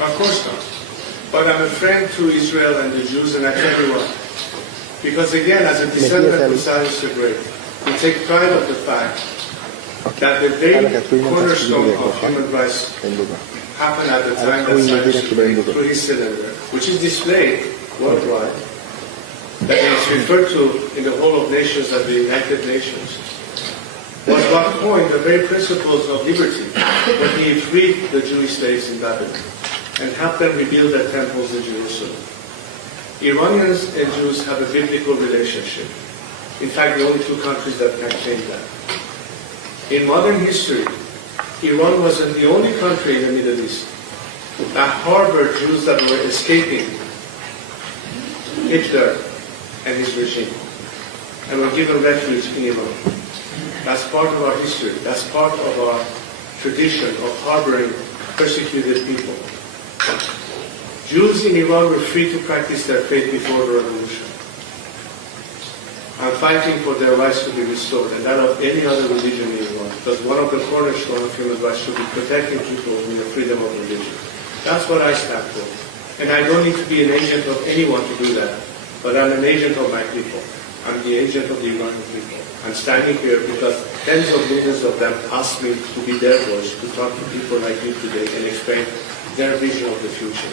Of course not. But I'm a friend to Israel and the Jews, and I tell you why. Because again, as a descendant of Cyrus the Great, we take pride of the fact that the very cornerstone of human rights happened at the time that Cyrus the Great through his cylinder, which is displayed worldwide, that is referred to in the whole of nations as the United Nations, was what coined the very principles of liberty when he freed the Jewish slaves in Babylon and helped them rebuild their temples in Jerusalem. Iranians and Jews have a biblical relationship. In fact, the only two countries that can change that. In modern history, Iran was the only country in the Middle East that harbored Jews that were escaping Hitler and his regime and were given refuge in Iran. That's part of our history. That's part of our tradition of harboring persecuted people. Jews in Iran were free to practice their faith before the revolution. I'm fighting for their rights to be restored, and that of any other religion in Iran, because one of the cornerstones of human rights should be protecting people in the freedom of religion. That's what I stand for. And I don't need to be an agent of anyone to do that, but I'm an agent of my people. I'm the agent of the Iranian people. I'm standing here because tens of millions of them asked me to be their voice, to talk to people like you today and explain their vision of the future.